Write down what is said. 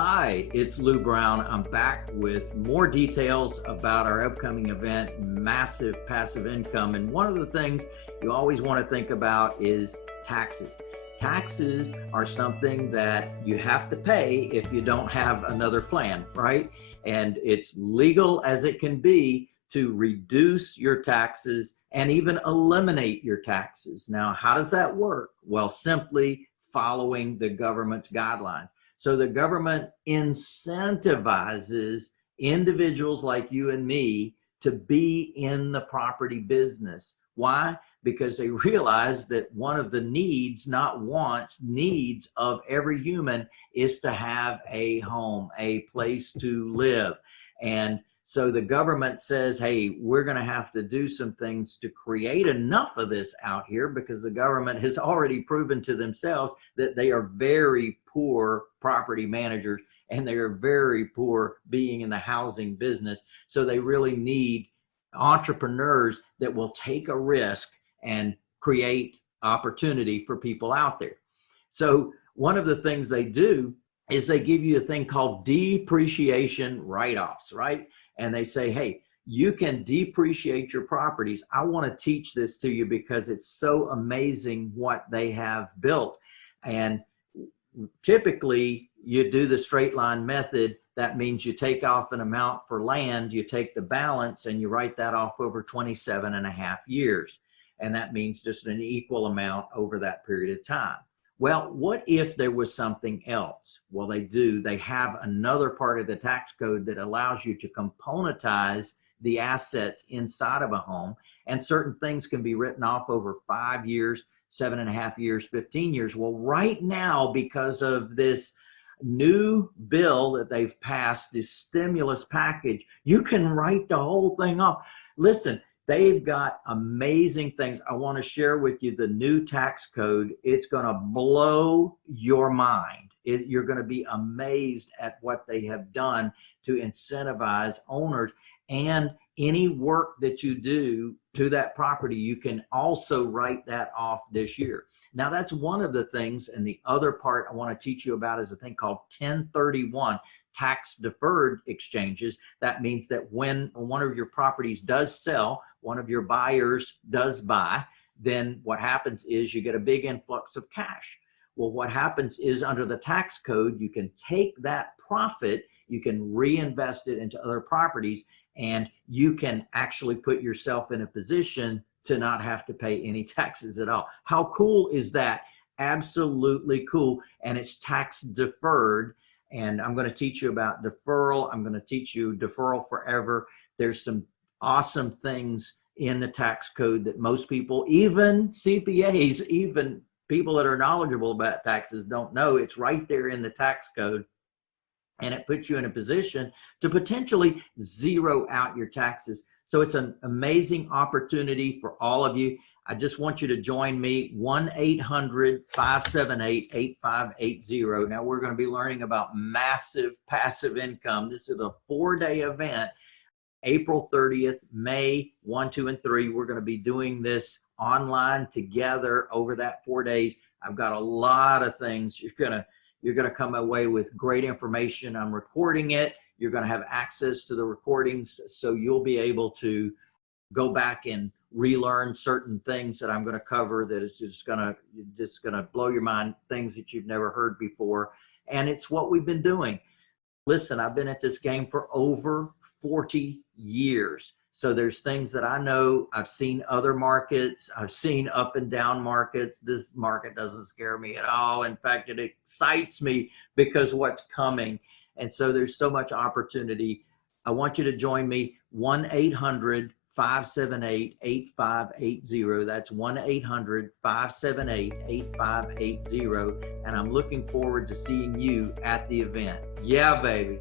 Hi, it's Lou Brown. I'm back with more details about our upcoming event, Massive Passive Income. And one of the things you always want to think about is taxes. Taxes are something that you have to pay if you don't have another plan, right? And it's legal as it can be to reduce your taxes and even eliminate your taxes. Now, how does that work? Well, simply following the government's guidelines. So the government incentivizes individuals like you and me to be in the property business. Why? Because they realize that one of the needs, not wants, needs of every human is to have a home, a place to live. And so the government says, hey, we're going to have to do some things to create enough of this out here, because the government has already proven to themselves that they are very poor property managers and they are very poor being in the housing business. So they really need entrepreneurs that will take a risk and create opportunity for people out there. So one of the things they do is they give you a thing called depreciation write-offs, right? And they say, hey, you can depreciate your properties. I want to teach this to you because it's so amazing what they have built. And typically you do the straight line method. That means you take off an amount for land, you take the balance and you write that off over 27 and a half years. And that means just an equal amount over that period of time. Well, what if there was something else? Well, they do. They have another part of the tax code that allows you to componentize the assets inside of a home, and certain things can be written off over 5 years, 7.5 years, 15 years. Well, right now, because of this new bill that they've passed, this stimulus package, you can write the whole thing off. Listen, they've got amazing things. I want to share with you the new tax code. It's going to blow your mind. You're going to be amazed at what they have done to incentivize owners. And any work that you do to that property, you can also write that off this year. Now, that's one of the things. And the other part I want to teach you about is a thing called 1031. Tax deferred exchanges. That means that when one of your properties does sell, one of your buyers does buy, then what happens is you get a big influx of cash. Well, what happens is under the tax code, you can take that profit, you can reinvest it into other properties, and you can actually put yourself in a position to not have to pay any taxes at all. How cool is that? Absolutely cool. And it's tax deferred. And I'm going to teach you about deferral. I'm going to teach you deferral forever. There's some awesome things in the tax code that most people, even CPAs, even people that are knowledgeable about taxes, don't know. It's right there in the tax code. And it puts you in a position to potentially zero out your taxes. So it's an amazing opportunity for all of you. I just want you to join me, 1-800-578-8580. Now we're going to be learning about massive passive income. This is a 4-day event, April 30th, May 1, 2, and 3. We're going to be doing this online together over that 4 days. I've got a lot of things. You're going to come away with great information. I'm recording it. You're going to have access to the recordings, so you'll be able to go back and relearn certain things that I'm going to cover that is just going to blow your mind, things that you've never heard before. And it's what we've been doing. Listen, I've been at this game for over 40 years. So there's things that I know. I've seen other markets. I've seen up and down markets. This market doesn't scare me at all. In fact, it excites me because what's coming. And so there's so much opportunity. I want you to join me, 1-800-578-8580. That's 1-800-578-8580. And I'm looking forward to seeing you at the event. Yeah, baby.